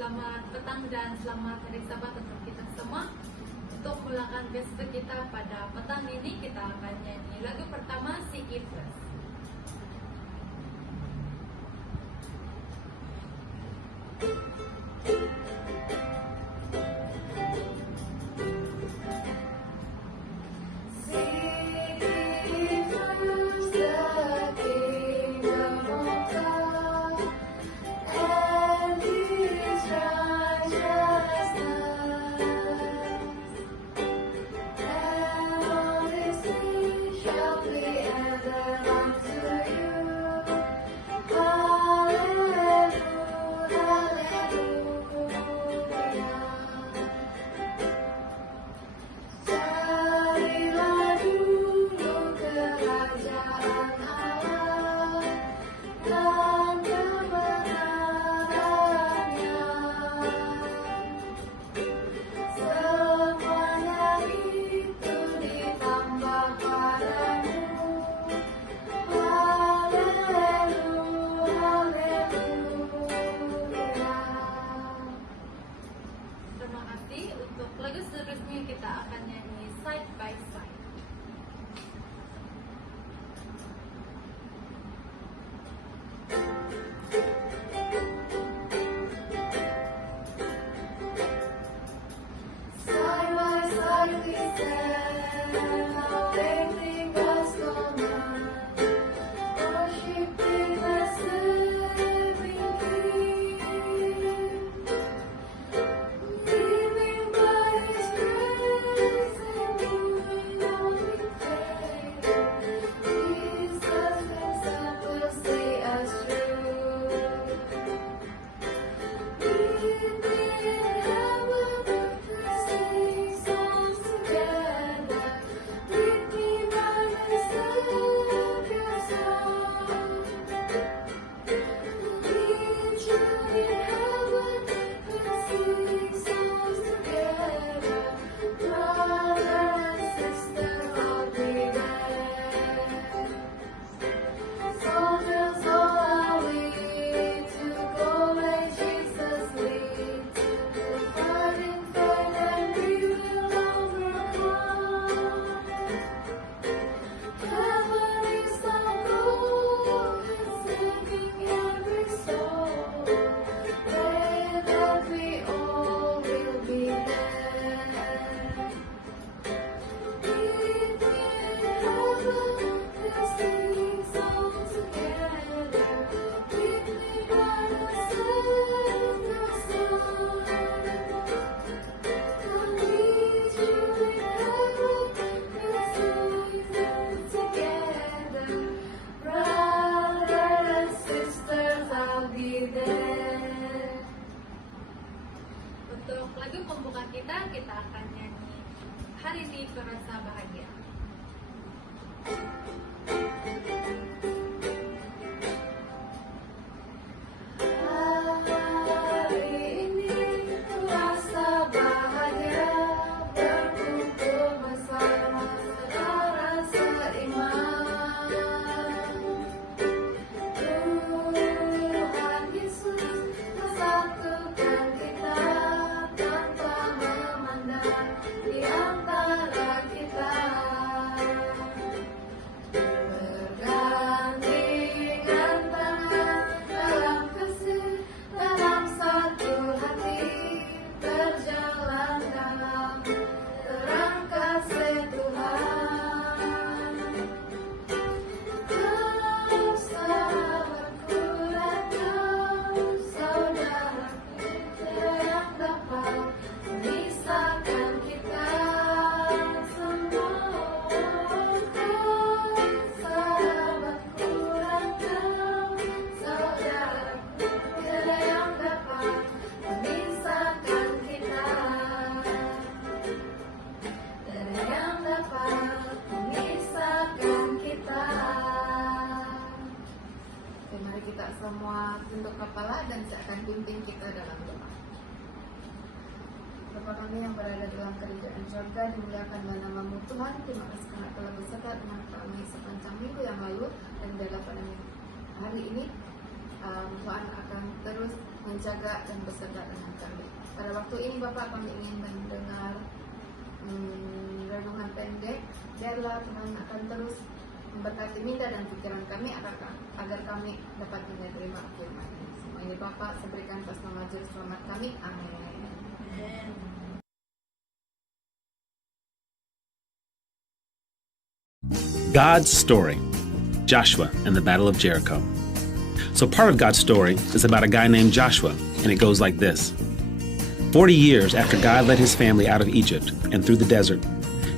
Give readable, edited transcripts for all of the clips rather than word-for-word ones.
Selamat petang dan selamat hari Sabat untuk kita semua. Untuk mulakan festival kita pada petang ini, kita akan nyanyi lagu pertama, Seek It First. Terima kasih. Untuk lagu seterusnya kita akan nyanyi Side by Side. Side by side we stand, awaiting God's command, worshiping the saving King, living by His grace and doing all we can. Jesus examples stay us true. Meet me in heaven, let's sing songs together. Meet me by the Savior's side. Meet you in heaven, let's sing songs together. Brother and sister, all be there. Soldiers all are we to go where Jesus leads. We'll fight in faith and we will overcome. Heaven is our goal and saving every soul. Pray that we all will be there. Meet me in heaven, let's sing songs together. Meet me by the Savior's side. I'll meet you in heaven, let's sing songs together. Brothers and sisters, I'll be there. Untuk lagu pembuka kita akan nyanyi Hari Ini Terasa Bahagia. Hari ini terasa bahagia, berkumpul bersama saudara seiman. Tuhan Yesus bersatukan kita tanpa memandang di antara kita. Bergandengan tangan dalam kasih, dalam satu hati, berjalan dalam terang kasih Tuhan. Kau sahabatku dan kau saudaraku, tiada yang dapat memisahkan kita semua. Kau sahabatku dan kau saudaraku, tiada yang dapat memisahkan kita. Tiada yang dapat memisahkan kita. Oke, mari kita semua tunduk kepala dan saya akan pimpin kita dalam doa. Bapa kami yang berada dalam kerajaan surga, dimuliakanlah nama-Mu Tuhan. Terima kasih karena telah beserta dengan kami sepanjang minggu yang lalu dan dalam pada hari ini Tuhan akan terus menjaga dan beserta dengan kami. Pada waktu ini Bapak, kami ingin mendengar renungan pendek. Biarlah Tuhan akan terus memberkati minda dan pikiran kami agar kami dapat menerima firman. Semua ini Bapak, saya berikan atas nama Juru Selamat kami. Amin. God's story, Joshua and the Battle of Jericho. So part of God's story is about a guy named Joshua, and it goes like this. 40 years after God led his family out of Egypt and through the desert,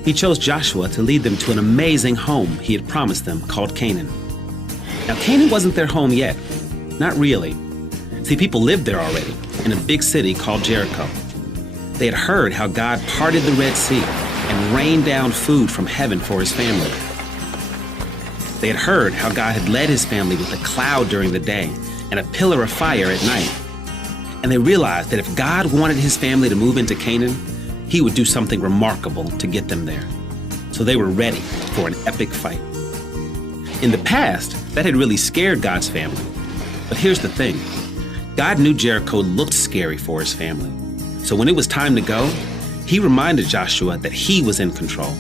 he chose Joshua to lead them to an amazing home he had promised them called Canaan. Now, Canaan wasn't their home yet. Not really. See, people lived there already, in a big city called Jericho. They had heard how God parted the Red Sea and rained down food from heaven for his family. They had heard how God had led his family with a cloud during the day and a pillar of fire at night. And they realized that if God wanted his family to move into Canaan, he would do something remarkable to get them there. So they were ready for an epic fight. In the past, that had really scared God's family. But here's the thing. God knew Jericho looked scary for his family. So when it was time to go, he reminded Joshua that he was in control.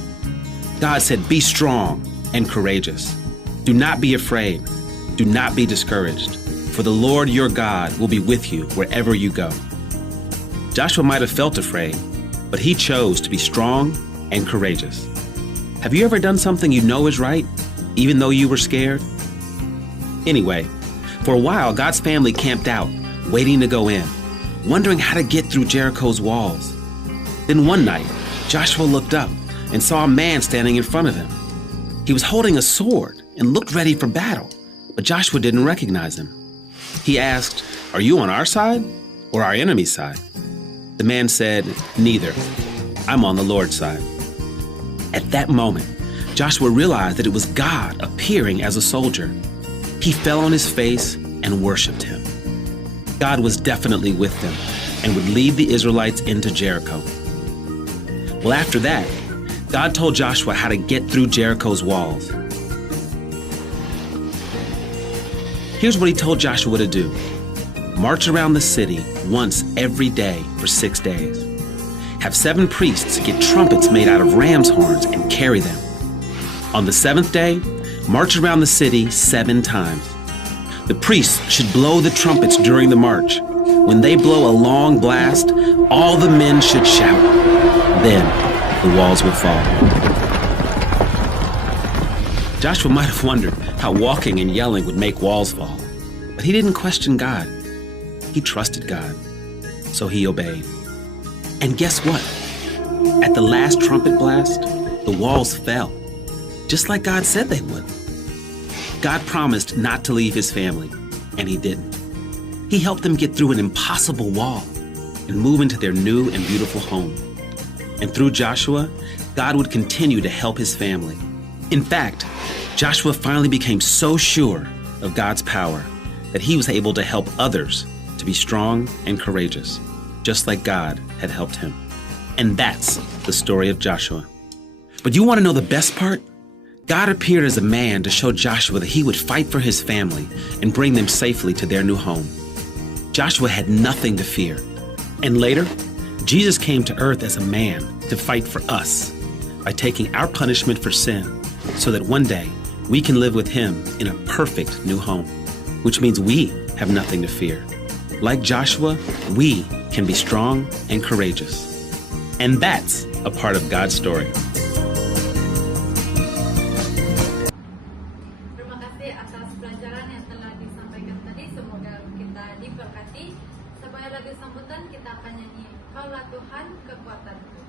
God said, "Be strong and courageous. Do not be afraid. Do not be discouraged. For the Lord your God will be with you wherever you go." Joshua might have felt afraid, but he chose to be strong and courageous. Have you ever done something you know is right, even though you were scared? Anyway, for a while, God's family camped out, waiting to go in, wondering how to get through Jericho's walls. Then one night, Joshua looked up and saw a man standing in front of him. He was holding a sword and looked ready for battle, but Joshua didn't recognize him. He asked, "Are you on our side or our enemy's side?" The man said, "Neither. I'm on the Lord's side." At that moment, Joshua realized that it was God appearing as a soldier. He fell on his face and worshiped him. God was definitely with them and would lead the Israelites into Jericho. Well, after that, God told Joshua how to get through Jericho's walls. Here's what he told Joshua to do. March around the city once every day for 6 days. Have 7 priests get trumpets made out of ram's horns and carry them. On the 7th day, march around the city 7 times. The priests should blow the trumpets during the march. When they blow a long blast, all the men should shout. Then the walls would fall. Joshua might have wondered how walking and yelling would make walls fall, but he didn't question God. He trusted God, so he obeyed. And guess what? At the last trumpet blast, the walls fell, just like God said they would. God promised not to leave his family, and he didn't. He helped them get through an impossible wall and move into their new and beautiful home. And through Joshua, God would continue to help his family. In fact, Joshua finally became so sure of God's power that he was able to help others to be strong and courageous, just like God had helped him. And that's the story of Joshua. But you want to know the best part? God appeared as a man to show Joshua that he would fight for his family and bring them safely to their new home. Joshua had nothing to fear. And later, Jesus came to earth as a man to fight for us by taking our punishment for sin so that one day we can live with him in a perfect new home, which means we have nothing to fear. Like Joshua, we can be strong and courageous. And that's a part of God's story. Terima kasih atas pelajaran yang telah disampaikan tadi. Semoga kita diberkati. Sebagai lagu sambutan kita akan nyanyi Kaulah Tuhan kekuatanku.